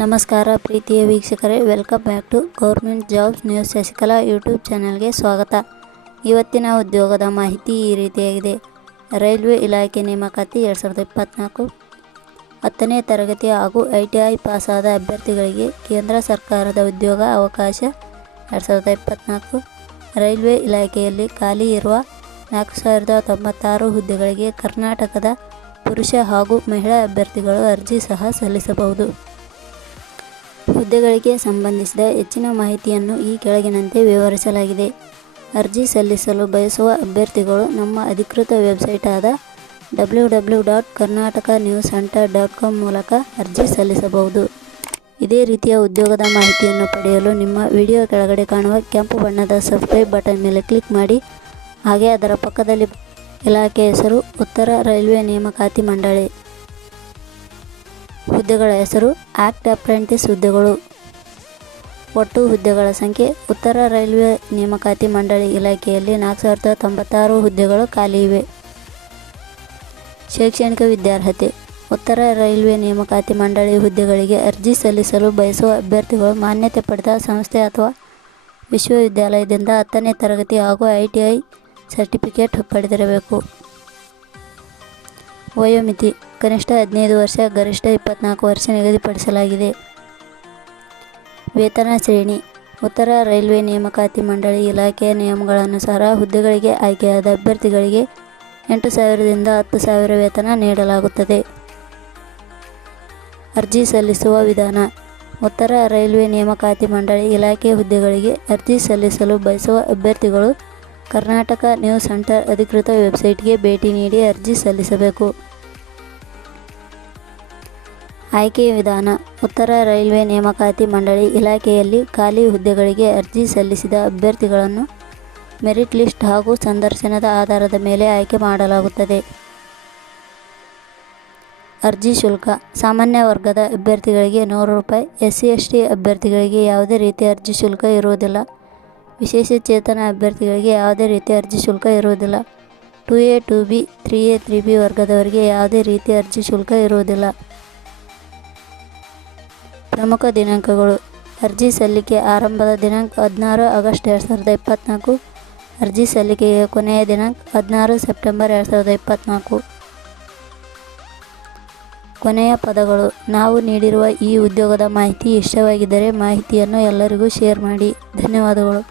ನಮಸ್ಕಾರ ಪ್ರೀತಿಯ ವೀಕ್ಷಕರೇ, welcome back to government jobs news Shashikala YouTube ಚಾನಲ್ಗೆ ಸ್ವಾಗತ. ಇವತ್ತಿನ ಉದ್ಯೋಗದ ಮಾಹಿತಿ ಈ ರೀತಿಯಾಗಿದೆ. ರೈಲ್ವೆ ಇಲಾಖೆ ನೇಮಕಾತಿ 2024 10ನೇ ತರಗತಿ ಹಾಗೂ ITI ಪಾಸಾದ ಅಭ್ಯರ್ಥಿಗಳಿಗೆ ಕೇಂದ್ರ ಸರ್ಕಾರದ ಉದ್ಯೋಗ ಅವಕಾಶ 2024. ರೈಲ್ವೆ ಇಲಾಖೆಯಲ್ಲಿ ಖಾಲಿ ಇರುವ 4096 ಹುದ್ದೆಗಳಿಗೆ ಕರ್ನಾಟಕದ ಪುರುಷ ಹಾಗೂ ಮಹಿಳಾ ಅಭ್ಯರ್ಥಿಗಳು ಅರ್ಜಿ ಸಹ ಸಲ್ಲಿಸಬಹುದು. ಹುದ್ದೆಗಳಿಗೆ ಸಂಬಂಧಿಸಿದ ಹೆಚ್ಚಿನ ಮಾಹಿತಿಯನ್ನು ಈ ಕೆಳಗಿನಂತೆ ವಿವರಿಸಲಾಗಿದೆ. ಅರ್ಜಿ ಸಲ್ಲಿಸಲು ಬಯಸುವ ಅಭ್ಯರ್ಥಿಗಳು ನಮ್ಮ ಅಧಿಕೃತ ವೆಬ್ಸೈಟ್ ಆದ www.karnataka.newshunter.com ಮೂಲಕ ಅರ್ಜಿ ಸಲ್ಲಿಸಬಹುದು. ಇದೇ ರೀತಿಯ ಉದ್ಯೋಗದ ಮಾಹಿತಿಯನ್ನು ಪಡೆಯಲು ನಿಮ್ಮ ವಿಡಿಯೋ ಕೆಳಗಡೆ ಕಾಣುವ ಕೆಂಪು ಬಣ್ಣದ ಸಬ್ಸ್ಕ್ರೈಬ್ ಬಟನ್ ಮೇಲೆ ಕ್ಲಿಕ್ ಮಾಡಿ. ಹಾಗೆ ಅದರ ಪಕ್ಕದಲ್ಲಿ ಇಲಾಖೆ ಹೆಸರು ಉತ್ತರ ರೈಲ್ವೆ ನೇಮಕಾತಿ ಮಂಡಳಿ. ಹುದ್ದೆಗಳ ಹೆಸರು ಆಕ್ಟ್ ಅಪ್ರೆಂಟಿಸ್ ಹುದ್ದೆಗಳು. ಒಟ್ಟು ಹುದ್ದೆಗಳ ಸಂಖ್ಯೆ ಉತ್ತರ ರೈಲ್ವೆ ನೇಮಕಾತಿ ಮಂಡಳಿ ಇಲಾಖೆಯಲ್ಲಿ 4096 ಹುದ್ದೆಗಳು ಖಾಲಿ ಇವೆ. ಶೈಕ್ಷಣಿಕ ವಿದ್ಯಾರ್ಹತೆ. ಉತ್ತರ ರೈಲ್ವೆ ನೇಮಕಾತಿ ಮಂಡಳಿ ಹುದ್ದೆಗಳಿಗೆ ಅರ್ಜಿ ಸಲ್ಲಿಸಲು ಬಯಸುವ ಅಭ್ಯರ್ಥಿಗಳು ಮಾನ್ಯತೆ ಪಡೆದ ಸಂಸ್ಥೆ ಅಥವಾ ವಿಶ್ವವಿದ್ಯಾಲಯದಿಂದ 10ನೇ ತರಗತಿ ಹಾಗೂ ITI ಸರ್ಟಿಫಿಕೇಟ್ ಪಡೆದಿರಬೇಕು. ವಯೋಮಿತಿ ಕನಿಷ್ಠ 15 ವರ್ಷ, ಗರಿಷ್ಠ 24 ವರ್ಷ ನಿಗದಿಪಡಿಸಲಾಗಿದೆ. ವೇತನ ಶ್ರೇಣಿ. ಉತ್ತರ ರೈಲ್ವೆ ನೇಮಕಾತಿ ಮಂಡಳಿ ಇಲಾಖೆಯ ನಿಯಮಗಳನುಸಾರ ಹುದ್ದೆಗಳಿಗೆ ಆಯ್ಕೆಯಾದ ಅಭ್ಯರ್ಥಿಗಳಿಗೆ 8,000 ದಿಂದ 10,000 ವೇತನ ನೀಡಲಾಗುತ್ತದೆ. ಅರ್ಜಿ ಸಲ್ಲಿಸುವ ವಿಧಾನ. ಉತ್ತರ ರೈಲ್ವೆ ನೇಮಕಾತಿ ಮಂಡಳಿ ಇಲಾಖೆ ಹುದ್ದೆಗಳಿಗೆ ಅರ್ಜಿ ಸಲ್ಲಿಸಲು ಬಯಸುವ ಅಭ್ಯರ್ಥಿಗಳು ಕರ್ನಾಟಕ ನ್ಯೂಸ್ ಸೆಂಟರ್ ಅಧಿಕೃತ ವೆಬ್ಸೈಟ್ಗೆ ಭೇಟಿ ನೀಡಿ ಅರ್ಜಿ ಸಲ್ಲಿಸಬೇಕು. ಆಯ್ಕೆ ವಿಧಾನ. ಉತ್ತರ ರೈಲ್ವೆ ನೇಮಕಾತಿ ಮಂಡಳಿ ಇಲಾಖೆಯಲ್ಲಿ ಖಾಲಿ ಹುದ್ದೆಗಳಿಗೆ ಅರ್ಜಿ ಸಲ್ಲಿಸಿದ ಅಭ್ಯರ್ಥಿಗಳನ್ನು ಮೆರಿಟ್ ಲಿಸ್ಟ್ ಹಾಗೂ ಸಂದರ್ಶನದ ಆಧಾರದ ಮೇಲೆ ಆಯ್ಕೆ ಮಾಡಲಾಗುತ್ತದೆ. ಅರ್ಜಿ ಶುಲ್ಕ. ಸಾಮಾನ್ಯ ವರ್ಗದ ಅಭ್ಯರ್ಥಿಗಳಿಗೆ 100 ರೂಪಾಯಿ, SC/ST ಅಭ್ಯರ್ಥಿಗಳಿಗೆ ಯಾವುದೇ ರೀತಿಯ ಅರ್ಜಿ ಶುಲ್ಕ ಇರುವುದಿಲ್ಲ. ವಿಶೇಷ ಚೇತನ ಅಭ್ಯರ್ಥಿಗಳಿಗೆ ಯಾವುದೇ ರೀತಿಯ ಅರ್ಜಿ ಶುಲ್ಕ ಇರುವುದಿಲ್ಲ. 2A 2B 3A 3B ವರ್ಗದವರಿಗೆ ಯಾವುದೇ ರೀತಿಯ ಅರ್ಜಿ ಶುಲ್ಕ ಇರುವುದಿಲ್ಲ. ಪ್ರಮುಖ ದಿನಾಂಕಗಳು. ಅರ್ಜಿ ಸಲ್ಲಿಕೆ ಆರಂಭದ ದಿನಾಂಕ 16 ಆಗಸ್ಟ್ 2024. ಅರ್ಜಿ ಸಲ್ಲಿಕೆಗೆ ಕೊನೆಯ ದಿನಾಂಕ 16 ಸೆಪ್ಟೆಂಬರ್ 2024. ಕೊನೆಯ ಪದಗಳು. ನಾವು ನೀಡಿರುವ ಈ ಉದ್ಯೋಗದ ಮಾಹಿತಿ ಇಷ್ಟವಾಗಿದ್ದರೆ ಮಾಹಿತಿಯನ್ನು ಎಲ್ಲರಿಗೂ ಶೇರ್ ಮಾಡಿ. ಧನ್ಯವಾದಗಳು.